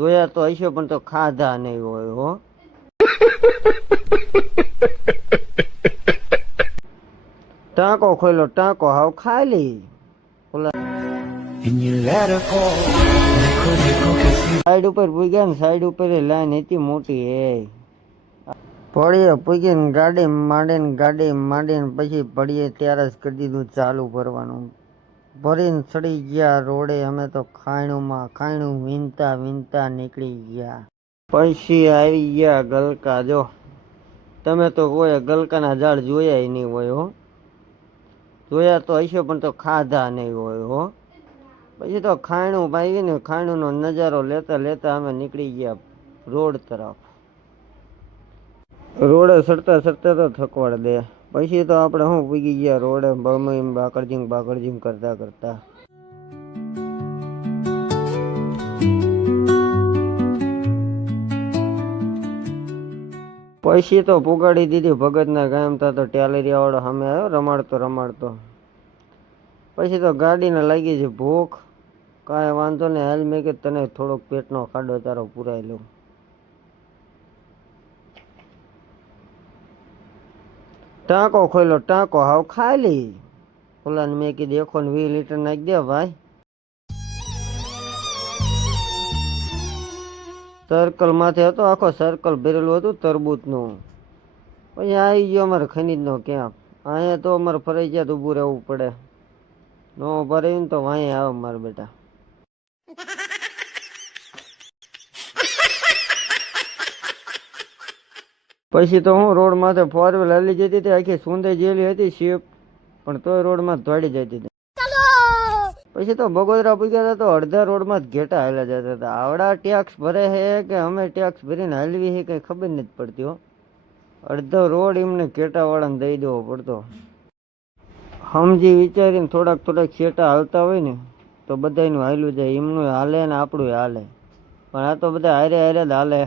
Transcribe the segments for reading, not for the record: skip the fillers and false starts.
જોયા તો હશે પણ તો ખાધા નહીં હોય હો. ટાંકો ખોલ્યો, ટાંકો હાવ ખાલી. સાઈડ ઉપર પૂગ્યા ને, સાઈડ ઉપર લાઈન હતી મોટી એ પડીએ પૂગીને ગાડી માંડીને પછી પડીએ ત્યારે જ કરી દીધું ચાલુ ભરવાનું. ભરીને ચડી ગયા રોડે. અમે તો ખાયણું વીનતા નીકળી ગયા. પછી આવી ગયા ગલકા. જો તમે તો કોઈ ગલકાના ઝાડ જોયા નહીં હોય હો. જોયા તો હશે પણ તો ખાધા નહીં હોય હો. પછી તો ખાયણું પાવીને ખાયણુંનો નજારો લેતા અમે નીકળી ગયા રોડ તરફ. રોડે સરતા તો થકવાડ દે. પછી તો આપણે શું પૂગી ગયા રોડે બાકડજીંગ કરતા. પછી તો પુગાડી દીધી ભગતના ગામ. તા તો ટેલેરિયા વાળો સામે આવ્યો રમાડતો. પછી તો ગાડીને લાગી છે ભૂખ. કાંઈ વાંધો નહીં, હાલ મેં કે તને થોડોક પેટનો ખાડો તારો પુરાઈ લઉં. ટાંકો ખોલ્યો, ટાંકો હાવ ખાલી. ઓલાને મેં કીધું 120 લીટર નાખી દે ભાઈ. સર્કલ માથે હતો, આખો સર્કલ ભરેલું હતું તરબૂચનું. પછી આવી ગયો અમારે ખનીજનો કેમ્પ. અહીંયા તો અમારે ફરજિયાત ઊભું રહેવું પડે. નો ઉભા રહીને તો વાંહે આવે મારા બેટા. પછી તો હું રોડ માથે 4 વ્હીલ હાલી જતી હતી. આખી સુંદર જેલી હતી શિપ, પણ તોય રોડમાં દોડી જતી હતી. પછી તો બગોદરા પૂગ્યા હતા તો અડધા રોડમાં જ ઘેટા હાલ્યા જતા હતા. આવડા ટેક્સ ભરે છે કે અમે ટેક્સ ભરીને હાલવી છે કઈ ખબર નથી પડતી હો. અડધો રોડ એમને ઘેટાવાળાને દઈ દેવો પડતો. સમજી વિચારીને થોડાક ઘેટા હાલતા હોય ને તો બધાનું હાલ્યું જાય. એમનું હાલે ને આપણું હાલે, પણ આ તો બધા હારે જ હાલે.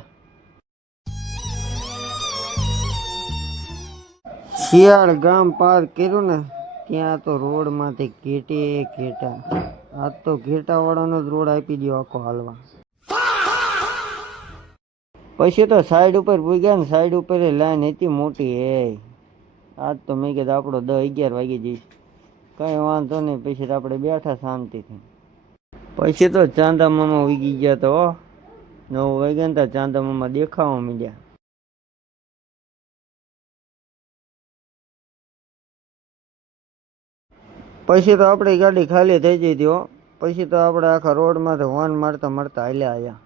શિયાળ ગામ પાર કર્યું ને ત્યાં તો રોડ માંથી ઘેટા. આજ તો ઘેટાવાળાનો જ રોડ આપી દો આખો હાલવા. પછી તો સાઈડ ઉપર પૂગ્યા ને, સાઈડ ઉપર લાઈન હતી મોટી એ. આજ તો મેં કીધું આપણો 10-11 વાગી જઈશ, કઈ વાંધો નહીં. પછી તો આપણે બેઠા શાંતિથી. પછી તો ચાંદા મામા ઉગી ગયા. તો 9 વાગ્યા ને ચાંદા મામા દેખાવા માંડ્યા. પછી તો આપણી ગાડી ખાલી થઈ જઈ હતી. પછી તો આપણે આખા રોડમાંથી હોર્ન મારતા હાલ્યા આવ્યા.